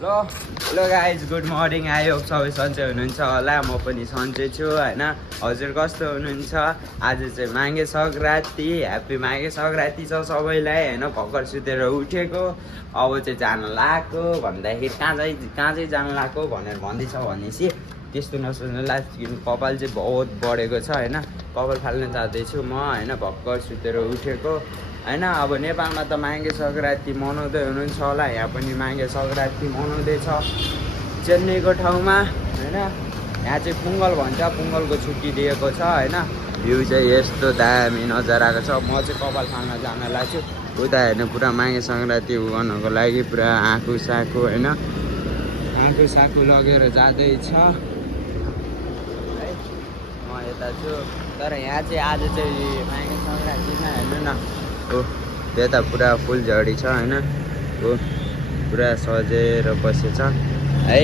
Hello guys good morning आयो सबै सन्चै हुनुहुन्छ होला म पनि सन्चै छु होइन हजुर कस्तो हुनुहुन्छ आज चाहिँ माघे सङ्क्रान्ति ह्याप्पी माघे सङ्क्रान्ति छ सबैलाई होइन भर्खर सुतेर उठेको अब चाहिँ जान लाग्यो भन्दाखेरि कहाँ चाहिँ जान लाग्यो भनेर भन्दैछ भनेपछि त्यस्तो नसोच्नुलाई कपाल चाहिँ बहुत बढेको छ होइन कपाल फाल्न जाँदैछु म होइन भर्खर सुतेर उठेको होइन अब नेपालमा त माघे सङ्क्रान्ति मनाउँदै हुनुहुन्छ होला यहाँ पनि माघे सङ्क्रान्ति मनाउँदैछ चेन्नईको ठाउँमा होइन यहाँ चाहिँ पुङ्गल भन्छ पुङ्गलको छुट्टी दिएको छ होइन भ्यू चाहिँ यस्तो दामी नजाराको छ म चाहिँ कपाल फाल्न जान लाग्छु उता हेर्नु पुरा माघे सङ्क्रान्ति गर्नको लागि पुरा आँखु साखु होइन आँखु साखु लगेर जाँदैछ है म यता छु तर यहाँ चाहिँ आज चाहिँ माघे सङ्क्रान्तिमा हेर्नु न त्यता पुरा फुलझडी छ होइन पुरा सजेर बसेछ है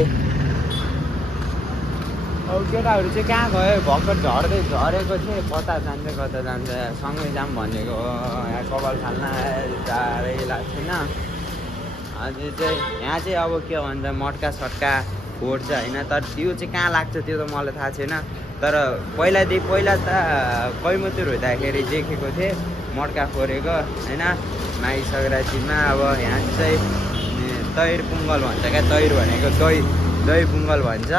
अब केटाहरू चाहिँ कहाँ गयो भर्खर झरेको थिएँ कता जान्छ सँगै जाऊँ भनेको यहाँ कपाल फाल्न टाढै लाग्थेन अझै चाहिँ यहाँ चाहिँ अब के भन्छ मट्का सट्का फोड्छ होइन तर त्यो चाहिँ कहाँ लाग्छ त्यो त मलाई थाहा छैन तर पहिला त कैमुतुर हुँदाखेरि देखेको थिएँ मट्का फोरेको होइन माघे सङ्क्रान्तिमा अब यहाँ चाहिँ तैर पुङ्गल भन्छ क्या तैर भनेको दही पुङ्गल भन्छ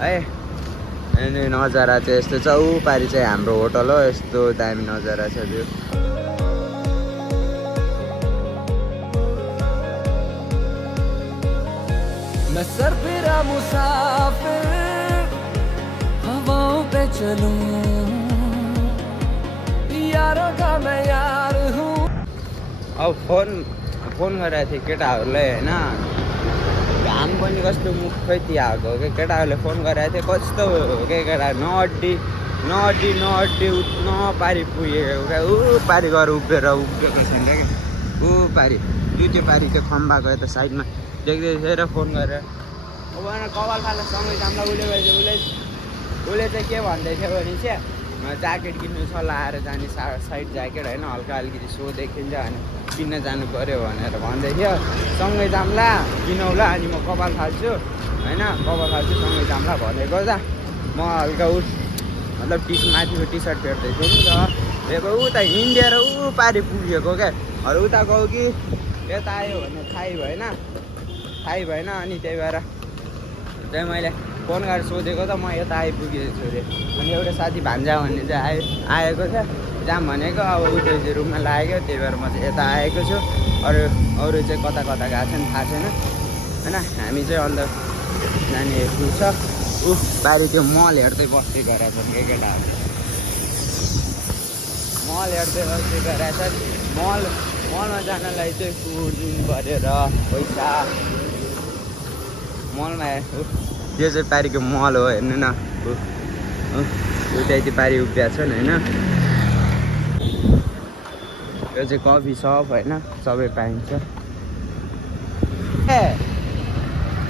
है अनि नजारा चाहिँ यस्तो छ पारि चाहिँ हाम्रो होटल हो यस्तो दामी नजारा छ त्यो मैं सरफिरा मुसाफिर हवाओं पे चलूं यारों का मैं यार हूँ अब फोन गरेको थिएँ केटाहरूलाई होइन घाम पनि कस्तो मुखै तिहाएको क्या केटाहरूले फोन गरेको थिएँ कस्तो के केटा नअड्डी नपारी पुगेको क्या पारी गएर उभिएको छैन क्या पारी त्यो पारी त्यो खम्बाको यता साइडमा देख्दै थिएँ र फोन गरेर अब कपाल फाल्न सँगै जाम्ला उसले चाहिँ के भन्दै थियो भने चाहिँ ज्याकेट किन्नु सल्लाह आएर जाने साइड ज्याकेट होइन हल्का अलिकति सो देखिन्छ अनि किन्न जानु पऱ्यो भनेर भन्दै थियो सँगै जाम्ला किनौला अनि म कपाल फाल्छु होइन कपाल फाल्छु सँगै जाम्ला भनेको त म हल्का मतलब माथिको टी सर्ट फेर्दैछु नि त हेरेको उता हिँडेर पारि पुगेको क्या अरू उता गयो कि यता आयो भने थाहै भएन अनि त्यही भएर चाहिँ मैले फोन गरेर सोधेको त म यता आइपुगेको छु अरे अनि एउटा साथी भान्जा भन्ने चाहिँ आएको छ जाम भनेको अब उयो चाहिँ रुममा लागेको त्यही भएर म चाहिँ यता आएको छु अरू चाहिँ कता गएको छैन थाहा छैन होइन हामी चाहिँ अन्त जाने छ बारी त्यो मल हेर्दै बस्दै गरेको छ केटाहरू मल हेर्दै बस्दै गरेको छ मलमा जानलाई चाहिँ फुड दिनु पऱ्यो र पैसा मलमा यो चाहिँ पारीको मल हो हेर्नु न उता पारी उभिएको छ नि होइन यो चाहिँ कफी सप होइन सबै पाइन्छ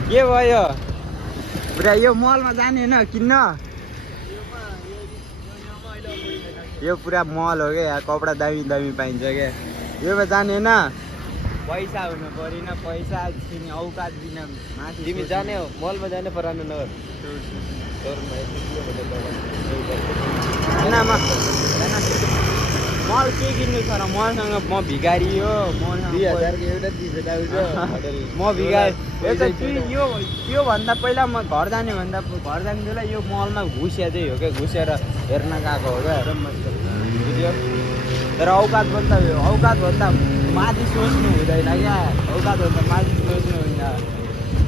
के भयो पुरा यो मलमा जाने होइन किन्न यो पुरा मल हो क्या यहाँ कपडा दामी पाइन्छ क्या योमा जाने होइन पैसा हुनु परेन पैसा तिमी औकात दिन माथि तिमी जाने हो मलमा जाने परानो नगर मल के किन्नु छ र मसँग म भिखारी हो म भिखारी योभन्दा पहिला म घर जाने बेला यो मलमा घुसिया चाहिँ हो क्या घुसेर हेर्न गएको हो क्या बुझ्यो तर औकातभन्दा माथि सोच्नु हुँदैन क्या औकातभन्दा माथि सोच्नु हुँदैन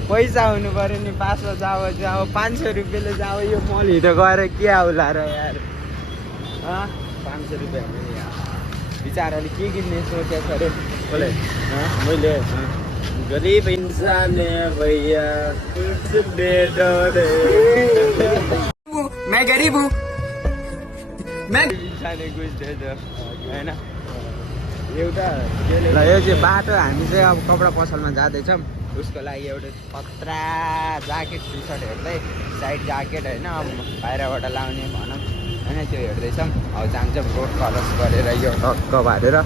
पैसा हुनु पऱ्यो नि पासमा जाओ 500 रुपियाँले जाओ यो मल हिँडो गएर के आउला र यार 500 रुपियाँ हो नि यार बिचाराले के किन्ने सोचेको छ अरे मैले गरीब इंसान भैया मैं गरीब हूँ मैं होइन एउटा ल यो चाहिँ बाटो हामी चाहिँ अब कपडा पसलमा जाँदैछौँ उसको लागि एउटा खतरा ज्याकेट टी सर्ट हेर्दै साइड ज्याकेट होइन अब बाहिरबाट लाउने भनौँ होइन त्यो हेर्दैछौँ अब जान्छौँ रोड क्रस गरेर यो टक्क बारेर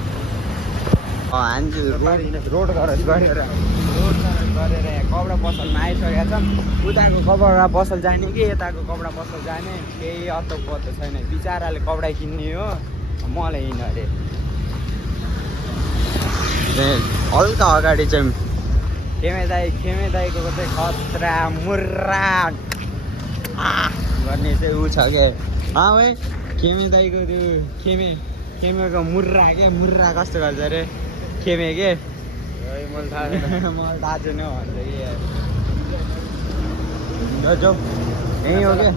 हामी रोड क्रस गरेर गरेर यहाँ कपडा पसलमा आइसकेका छन् उताको कपडा पसल जाने कि यताको कपडा पसल जाने केही अत्तो पत्तो छैन बिचराले कपडा किन्ने हो मलाई हिँड अरे हल्का अगाडि चाहिँ खेमे दाईको चाहिँ खतरा मुर्रा गर्ने चाहिँ ऊ छ क्या भाइ खेमे दाईको त्यो खेमेको मुर्रा के मुर्रा कस्तो गर्छ अरे खेमे के मलाई थाहा छैन भन्छ कि जो यहीँ हो क्या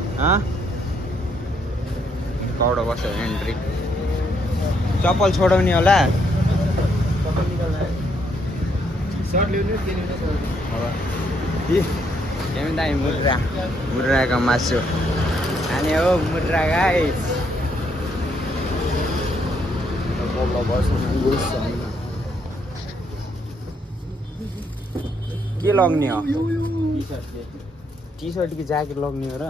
कौडा बस्यो एन्ट्री चप्पल छोडाउने होला खेमे दाई मुर्राको मासु खाने हो मुर्रा गाइस के लग्ने हो टी सर्ट कि ज्याकेट लग्ने हो र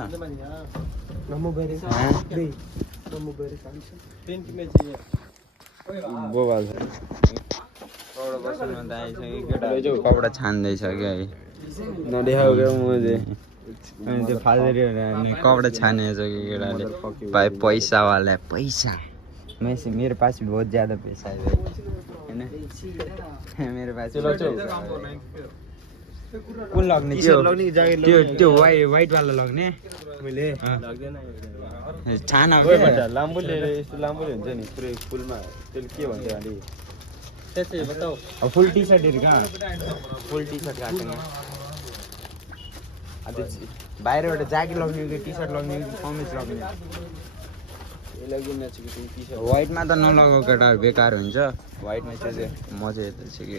कपडा छान्दैछ क्या नदेखाऊ क्या मैले अनि त्यो फाल्दै कपडा छानेको छ कि केटाले भाइ पैसावाला पैसा मेरो पास बहुत ज्यादा पैसा है होइन मेरो पास कुन लग्ने त्यो वाइटवाला लग्ने मैले छाना लाम्बो लिएर यस्तो लाम्बो हुन्छ नि पुरै फुलमा त्यसले के भन्छ अलि अब फुल टी सर्टहरू कहाँ फुल टी सर्ट काटेन बाहिरबाट ज्याकेट लग्ने कि टी सर्ट लग्ने कि कमिज लग्ने वाइटमा त नलगाऊ केटाहरू बेकार हुन्छ वाइटमा चाहिँ मजा यता छ कि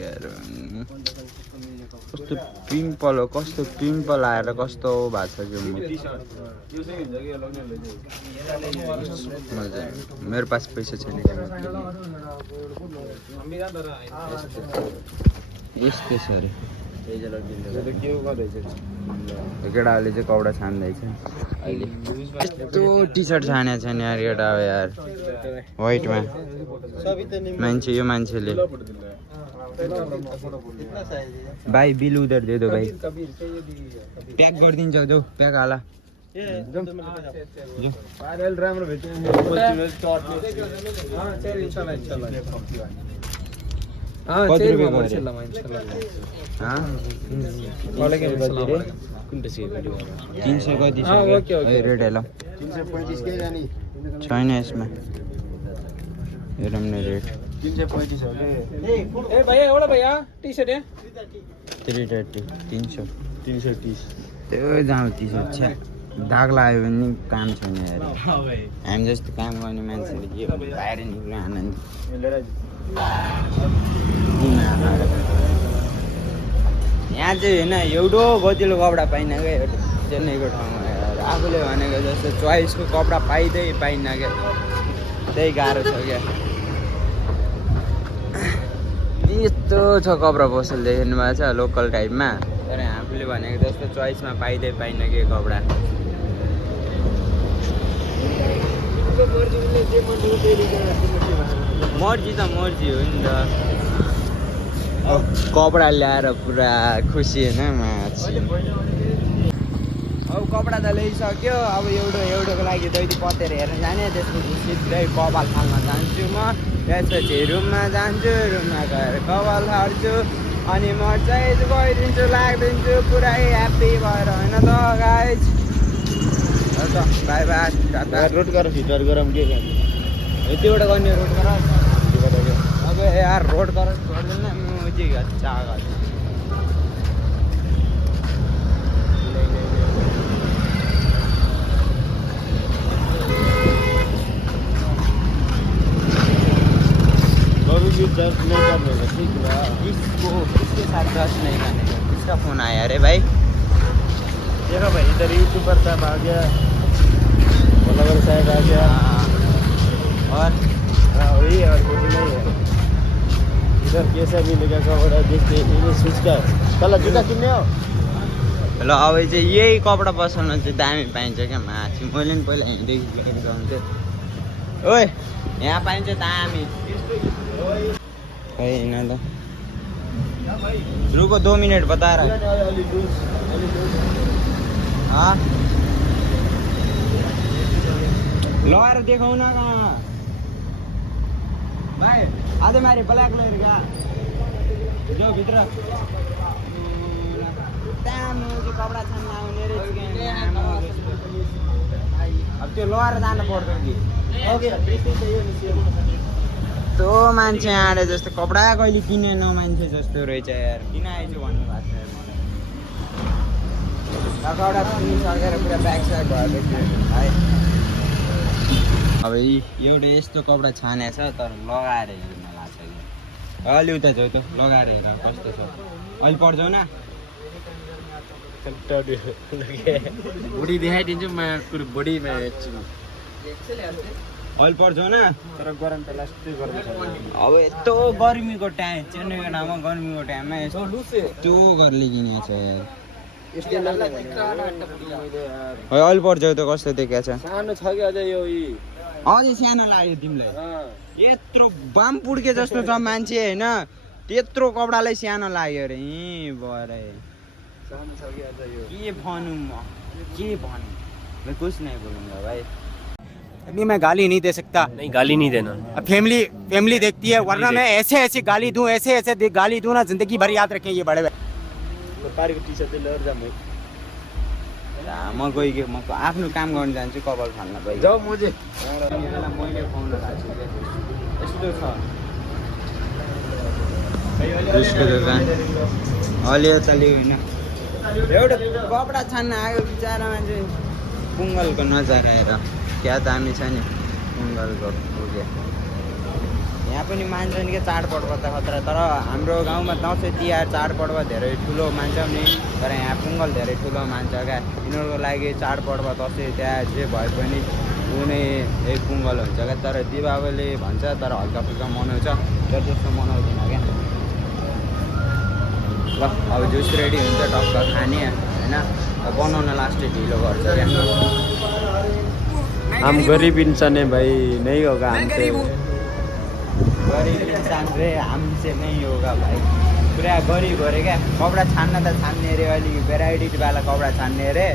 कस्तो पिम्पल हो कस्तो पिम्पल आएर कस्तो भएको छ कि मेरो पास पैसा छैन यस्तो छ अरे केटाहरूले चाहिँ कपडा छान्दैछ अहिले यस्तो टी सर्ट छानेको छ नि यार केटा हो यार वाइटमा मान्छे यो मान्छेले भाइ बिल उधार दे दो भाइ प्याक गरिदिन्छ जाऊ प्याक हाला राम्रो भेट्छ कति रुपियाँ कति रेट हेल 335 के जानी छैन यसमा हेरौँ न रेट 335 हो ए भैया एउटा भैया टी शर्ट है 330 300 330 त्यो जाउँ टी सर्ट छ दाग लाग्यो भने काम छैन यार हामी जस्तो काम गर्ने मान्छेले के बाहिर निक्ल्नु आनन्द यहाँ चाहिँ होइन एउटो गतिलो कपडा पाइन क्या चेन्नईको ठाउँमा आफूले भनेको जस्तो चोइसको कपडा पाइन्न क्या त्यही गाह्रो छ क्या यस्तो छ कपडा पसल देख्नु भएको छ लोकल टाइपमा तर आफूले भनेको जस्तो चोइसमा पाइन्न के कपडा मर्जी त मर्जी हो नि त कपडा ल्याएर पुरा खुसी होइन मान्छे अब कपडा त ल्याइसक्यो अब एउटोको लागि दैली पतेर हेर्न जाने त्यसपछि सिधै कपाल फाल्न जान्छु म त्यसपछि रुममा जान्छु रुममा गएर कपाल फाल्छु अनि म चाहिँ गइदिन्छु लाग्दिन्छु पुरै ह्याप्पी भएर होइन त गाइज त बाई बाई टाटा रोड गरेर फिटर गरौँ के यतिवटा गर्ने रोड गर अब यार रोड गर गर्दैन मुझे अच्छा किसके साथ दस नहीं करने का किसका फोन आया अरे भाई देखो भाई इधर यूट्यूबर साहब आ गया ब्लॉगर साहब आ गया और वही और कुछ नहीं है इधर कैसा मिलेगा कपड़ा देखते ये स्विच का कल जुत्ता किन्ने हो ल अब चाहिँ यही कपडा पसलमा चाहिँ दामी पाइन्छ क्या माथि मैले पनि पहिला हिँडेको हुन्थ्यो ओए यहाँ पाइन्छ दामी खै होइन त रुको 2 मिनट बता रहा है। हाँ लगाएर देखाऊ न कहाँ भाइ आधे मारे ब्ल्याक कलर का जो भित्र त्यहाँ मुझे कपडा छान्न आउने रहेछ कि अब त्यो लगाएर जानु पर्छ कि त्यो मान्छे आँडे जस्तो कपडा कहिले किनेन मान्छे जस्तो रहेछ यार किन आएछु भन्नु भएको छ कपडा किनिसकेर पुरा ब्याक साइड भएको थियो है अब एउटा यस्तो कपडा छानेछ तर लगाएर हेर्न लाग्छ कि अलि उता जाऊ त लगाएर हेर कस्तो छ अहिले पर्छौ न बुढी देखाइदिन्छु म बुढीमा हेर्छु अहिले पर्छौ न तर गरम त लास्टै गर्दैछ अब यस्तो गर्मीको टाइम चेन्नईको ठाउँमा गर्मीको टाइममा यस्तो त्यो गर्ले किनेको छ यार अहिले पर्छौ त कस्तो देखाएको छ सानो छ कि अझै यो अझै सानो लाग्यो तिमीलाई यत्रो बाम पुड्के जस्तो छ मान्छे होइन त्यत्रो कपडालाई सानो लाग्यो अरे भरे के भनौँ म के भनौँ मैं कुछ नहीं बोलूँगा भाई अभी मैं गाली नहीं दे सकता। नहीं गाली नहीं देना फैमिली देखती है वरना मैं ऐसे गाली दूं ऐसे गाली दूं ना जिंदगी भर याद रखें ये बड़े पारेको टी सर्ट लिएर जाम म गइके म आफ्नो काम गर्न जान्छु कपाल फाल्न गइ जाऊ म चाहिँ मैले खुवाउन लाग्छु यस्तो छ जुसको दोकान अलि यता लियो होइन एउटा कपडा छान्न आयो बिचरा मान्छे पुङ्गलको नजारा हेर क्या दामी छ नि पुङ्गलको ओके यहाँ पनि मान्छन् क्या चाडपर्व त खतरा तर हाम्रो गाउँमा दसैँ तिहार चाडपर्व धेरै ठुलो मान्छौँ नि तर यहाँ पुङ्गल धेरै ठुलो मान्छ क्या यिनीहरूको लागि चाडपर्व दसैँ तिहार जे भए पनि कुनै एक पुङ्गल हुन्छ क्या तर दिपावली भन्छ तर हल्का फुल्का मनाउँछ तर त्यस्तो मनाउँदैन क्या ल अब जुस रेडी हुन्छ टक्क खाने होइन बनाउन लास्टै ढिलो गर्छ क्या हम गरीब इंसान है भाई नहीं होगा हमसे गरीब इंसान रे हमसे नहीं होगा भाई पुरा गरिब अरे क्या कपडा छान्न त छान्ने अरे अलिक भेराइटीवाला कपडा छान्ने अरे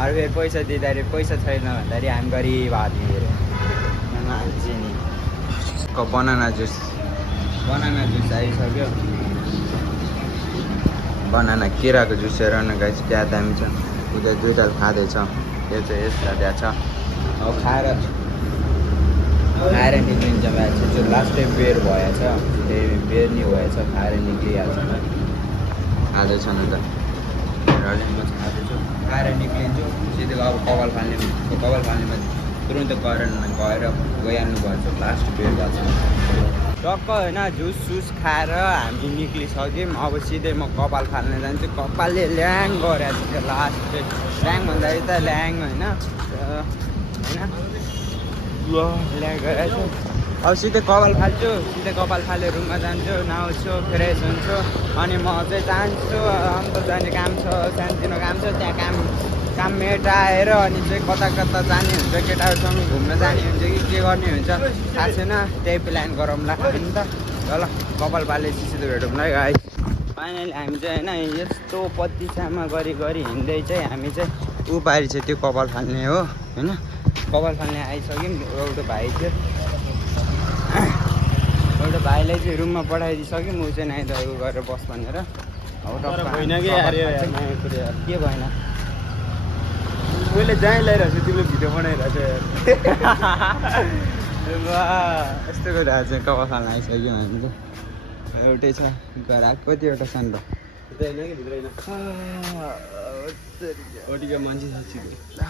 अरू फेरि पैसा दिँदाखेरि पैसा छैन भन्दाखेरि हामी गरिब आदमी अरे मान्छे नि बनाना जुस आइसक्यो बनाना केराको जुस हेर न गाइस क्या दामी छ उता दुईवटा खाँदैछ यो चाहिँ यस्ता त्यहाँ छ अब खाएर निक्लिन्छ भाइ त्यो लास्टै बेर भएछ त्यही बेर नि भएछ खाएर निक्लिहाल्छ खाँदैछ न त म खाँदैछु खाएर निक्लिन्छु सिधै अब कपाल फाल्नेमा तुरन्त गएर गइहाल्नु पर्छ लास्ट बेर भएको छ टक्क होइन जुस खाएर हामी निक्लिसक्यौँ अब सिधै म कपाल फाल्न जान्छु कपालले ल्याङ गरेको छ लास्ट ल्याङ भन्दाखेरि त ल्याङ होइन ल्याङ गरेको छु अब सिधै कपाल फाल्छु सिधै कपाल फालेर रुममा जान्छु नुहाउँछु फ्रेस हुन्छु अनि म चाहिँ जान्छु अन्त जाने काम छ सानोतिनो काम छ त्यहाँ काम मेटाएर अनि चाहिँ कता जाने हुन्छ केटाहरूसँग घुम्न जाने हुन्छ कि के गर्ने हुन्छ थाहा छैन त्यही प्लान गरौँला नि त ल कपाल फालेपछि सिधै भेटौँ ल गाइस फाइनली हामी चाहिँ होइन यस्तो पत्तिसामा गरी हिँड्दै चाहिँ हामी चाहिँ ऊ पारि चाहिँ त्यो कपाल फाल्ने हो होइन कपाल फाल्ने आइसक्यौँ एउटा भाइ थियो एउटा भाइलाई चाहिँ रुममा पठाइदिइसक्यौँ ऊ चाहिँ नाइ त ऊ गरेर बस भनेर के भएन मैले जहाँ ल्याइरहेको छु तिमीले भिडियो बनाइरहेको यस्तो कुरा चाहिँ कपाल फाल्न आइसक्यो हामी चाहिँ एउटै छ घर आएको कतिवटा छन् त ओटीको मान्छे ल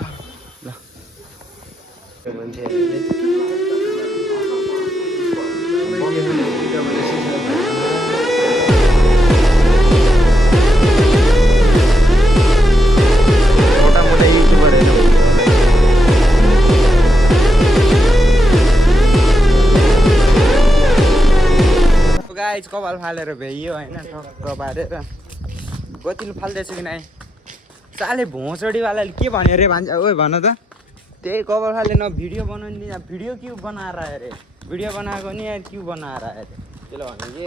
मोटा युट्युबर गाइस कपाल फालेर भ्याइयो होइन टक्क पारेर कतिले फाल्दैछ कि नाइ साले भोसडीवालाले के भन्यो अरे भन्छ ओ भन त त्यही कपाल फाले न भिडियो बनाउनु दिन्छ भिडियो क्यों बनाएर अरे भिडियो बनाएको नि यार क्यों बनाएर अरे त्यसले भन्यो कि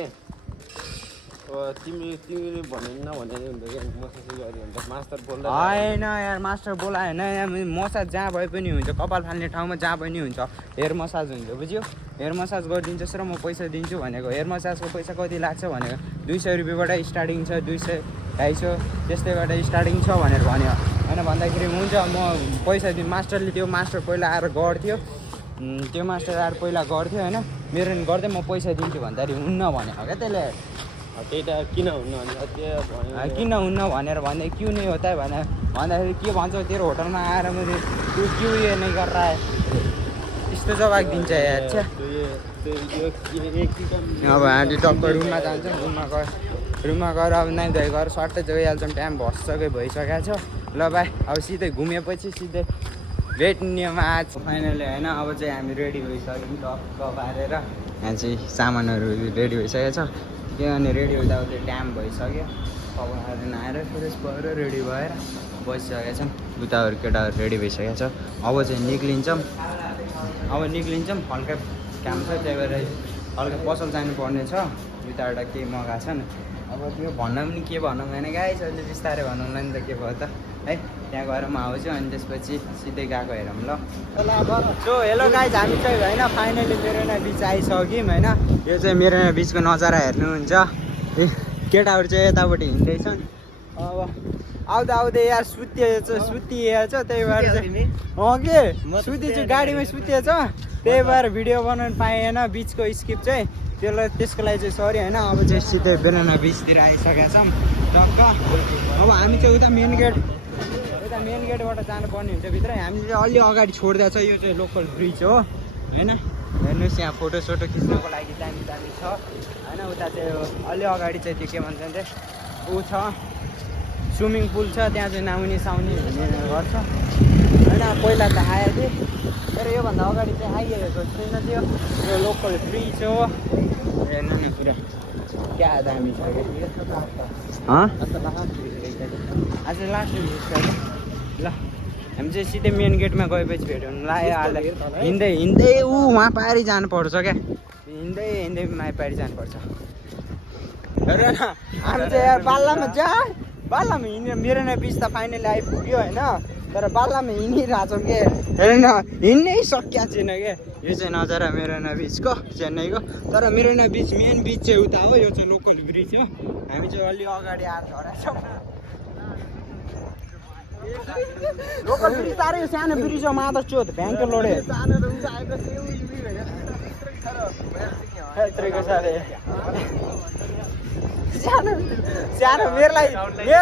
तिमीले भनेन भने हुन्छ क्या मसाज गऱ्यो भने त मास्टर बोल्दा होइन यार मास्टर बोलायो होइन यहाँ मसाज जहाँ भए पनि हुन्छ कपाल फाल्ने ठाउँमा जहाँ पनि हुन्छ हेयर मसाज हुन्छ बुझ्यो हेयर मसाज गरिदिन्छस् र म पैसा दिन्छु भनेको हेयर मसाजको पैसा कति लाग्छ भनेको 200 रुपियाँबाट स्टार्टिङ छ 200 250 त्यस्तैबाट स्टार्टिङ छ भनेर भन्यो होइन भन्दाखेरि हुन्छ म पैसा दिनु मास्टरले त्यो मास्टर पहिला आएर गर्थ्यो त्यो मास्टर आएर पहिला गर्थ्यो होइन मेरो गर्दै म पैसा दिन्छु भन्दाखेरि हुन्न भनेको क्या त्यसले त्यही त किन हुन्न भने त्यो भन्यो किन हुन्न भनेर भन्दै क्यों नहीं होता है भने भन्दाखेरि के भन्छ तेरो होटलमा आएर मैले तँ क्यों ये नहीं कर रहा है यस्तो जवाब दिन्छ यार छ्या अब हामी टक्क रुममा जान्छौँ रुममा गएर अब नाइ धोइ गएर सट्टै गइहाल्छौँ टाइम भइसकेको छ ल भाइ अब सिधै घुमेपछि सिधै भेट्नेमा आज फाइनली होइन अब चाहिँ हामी रेडी भइसक्यौँ टक्क पारेर यहाँ चाहिँ सामानहरू रेडी भइसकेको छ किनभने रेडी हुँदा उता टाइम भइसक्यो अब आएर फ्रेस भएर रेडी भएर बसिसकेका छौँ उताहरू केटाहरू रेडी भइसकेको छ अब चाहिँ निक्लिन्छौँ हल्का काम छ त्यही भएर हल्का पसल जानुपर्ने छ उताबाट केही मगाएको छ नि अब त्यो भन्न पनि के भनौँ होइन गाइस अहिले बिस्तारै भनौँला नि त के भयो त है त्यहाँ गएर म आउँछु अनि त्यसपछि सिधै गएको हेरौँ ल सो हेलो गाइस हामी चाहिँ होइन फाइनली मेरिना बिच आइसक्यौँ होइन यो चाहिँ मेरिना बिचको नजारा हेर्नुहुन्छ ए केटाहरू चाहिँ यतापट्टि हिँड्दैछन् अब आउँदै यार सुतिएछ त्यही भएर चाहिँ के सुतेछु गाडीमै सुतेछ त्यही भएर भिडियो बनाउनु पाएन बिचको स्किप चाहिँ त्यसको लागि चाहिँ सरी होइन अब चाहिँ सिधै मेरिना बिचतिर आइसकेका छौँ टक्क अब हामी चाहिँ उता मेन गेटबाट जानुपर्ने हुन्छ भित्र हामीले चाहिँ अलि अगाडि छोड्दा छ यो चाहिँ लोकल ब्रिज हो होइन हेर्नुहोस् यहाँ फोटोसोटो खिच्नको लागि दामी छ होइन उता चाहिँ अलि अगाडि चाहिँ त्यो के भन्छ भने चाहिँ ऊ छ स्विमिङ पुल छ त्यहाँ चाहिँ नुहाउने साउने हुने गर्छ होइन पहिला त आएको थिएँ तर योभन्दा अगाडि चाहिँ आइरहेको छैन त्यो यो लोकल ब्रिज हो हेर्नु नि पुरा क्या दामी छ आज लास्ट ल हामी चाहिँ सिधै मेन गेटमा गएपछि भेट्यौँ ल हिँड्दै वहाँ पारि जानुपर्छ क्या हिँड्दै पारि जानुपर्छ हेर न हामी चाहिँ यार बाल्लामा हिँडेर मेरो न बिच त फाइनली आइपुग्यो होइन तर बाल्लामा हिँडिरहेछौँ के हेर न हिँड्नै सकिया छैन क्या यो चाहिँ नजारा मेरो न बिचको चेन्नईको तर मेरो न बिच मेन बिच चाहिँ उता हो यो चाहिँ लोकल ब्रिज हो हामी चाहिँ अलि अगाडि आएर झरेछौँ लोकल ब्रिज तारे सानो ब्रिज हो मात्र चोत भ्याङ्को लोडे सानो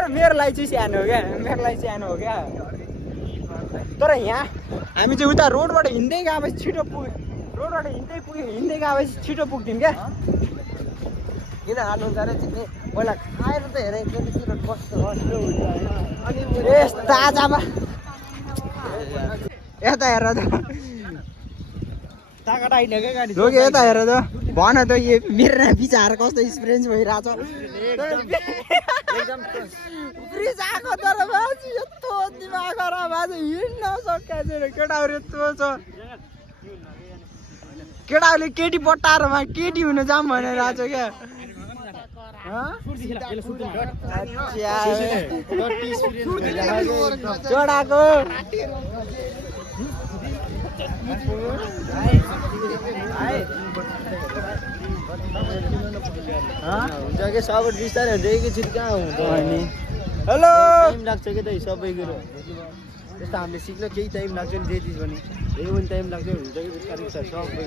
मेरो लागि चाहिँ सानो हो क्या तर यहाँ हामी चाहिँ उता रोडबाट हिँड्दै गएपछि छिटो छिटो पुग्थ्यौँ क्या किन हाल्नु जाने पहिला खाएर त हेरेको कस्तो हुन्छ यता हेर त यता हेर त भन त यो मेरो बिचार कस्तो एक्सपिरियन्स भइरहेछ ब्रिज आएको तर यस्तो दिमाग खराब आज हिँड्न सकिएको छैन केटाहरू यस्तो छ केटाहरूले केटी पट्टाएर केटी हुन जाऊँ भनेर आएको छ क्या चढाएको हुन्छ कि सबै बिस्तारै हुन्छ एकैचोटि कहाँ हुन्छ अनि हेलो टाइम लाग्छ कि त सबै कुरो त्यस्तो हामीले सिक्न केही टाइम लाग्छ नि जे चिज भने यही पनि टाइम लाग्छ हुन्छ कि बिस्तारै सबै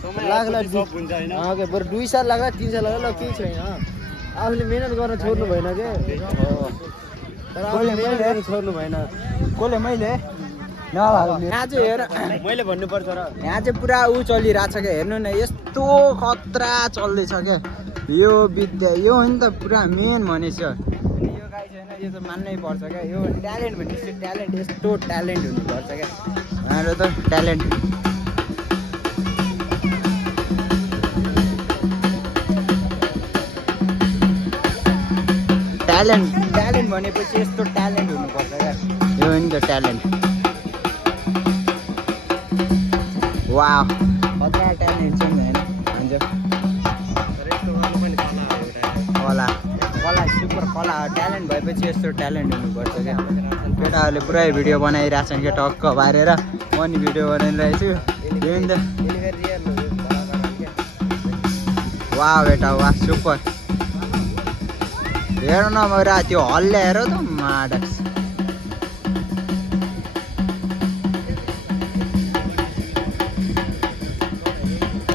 कुरो लाग्ला हुन्छ होइन ओके बरु 2 साल लाग्ला 3 साल लाग्ला केही छैन आफूले मेहनत गर्न छोड्नु भएन के तर आफूले मेहनत गर्न छोड्नु भएन कसले मैले यहाँ चाहिँ हेर मैले भन्नुपर्छ र यहाँ चाहिँ पुरा ऊ चलिरहेको छ क्या हेर्नु न यस्तो खतरा चल्दैछ क्या यो विद्या यो हो नि त पुरा मेन भनेछ यो गाई छैन यो त मान्नै पर्छ क्या यो ट्यालेन्ट भनेपछि ट्यालेन्ट यस्तो ट्यालेन्ट हुनुपर्छ क्या हाम्रो त ट्यालेन्ट ट्यालेन्ट भनेपछि यस्तो ट्यालेन्ट हुनुपर्छ क्या यो हो नि त ट्यालेन्ट वाह खतरा ट्यालेन्ट छ नि होइन कला ट्यालेन्ट भएपछि यस्तो ट्यालेन्ट हुनुपर्छ क्या केटाहरूले पुरै भिडियो बनाइरहेको छन् क्या टक्क बारेर म नि भिडियो बनाइरहेको छु यो नि त वाह बेटा वाह सुपर हेर न मेरो त्यो हल ल्याएर त माडक्स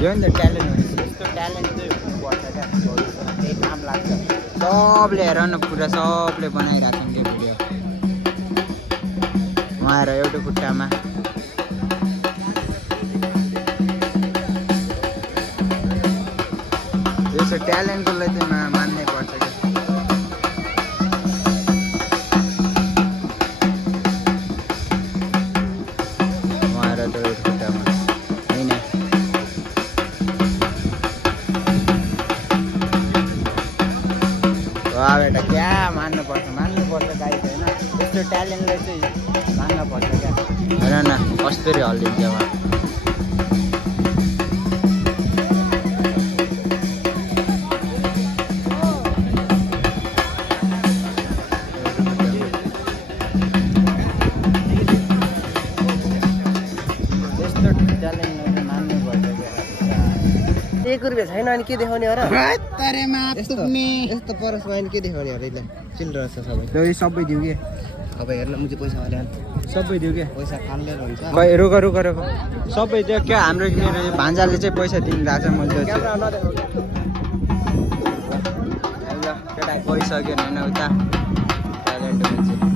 यो नि त ट्यालेन्ट भनेपछि यस्तो ट्यालेन्ट चाहिँ हुनुपर्छ क्या त्यही काम लाग्छ सबले हेर न पुरा सबले बनाइरहेको छन् त्यो भिडियो उहाँ हेर एउटै खुट्टामा यसो ट्यालेन्टकोलाई चाहिँ मान्नै पर्छ क्या उहाँ हेर त एउटै खुट्टामा होइन वाह बेटा क्या मान्नुपर्छ गाई होइन यस्तो ट्यालेन्टलाई चाहिँ मान्नुपर्छ क्या हेर न कसरी हल्लिन्छ उहाँ यस्तो ट्यालेन्टलाई मान्नुपर्छ क्या 1 रुपियाँ छैन अनि के देखाउने हो र यस्तो परस भयो के देखाउने अरे यसलाई चिल्ड्रन छ सबै यो सबै दिउ के अब हेर्न मुझे पैसा हाले सबै दिउ के पैसा खाल्दै हुन्छ खै रुक सबै त्यो क्या हाम्रो मेरो भान्जाले चाहिँ पैसा दिइरहेको छ मैले क्यामेरा नदेखाउ ल केटा गइसक्यो होइन उता ट्यालेन्ट मान्छे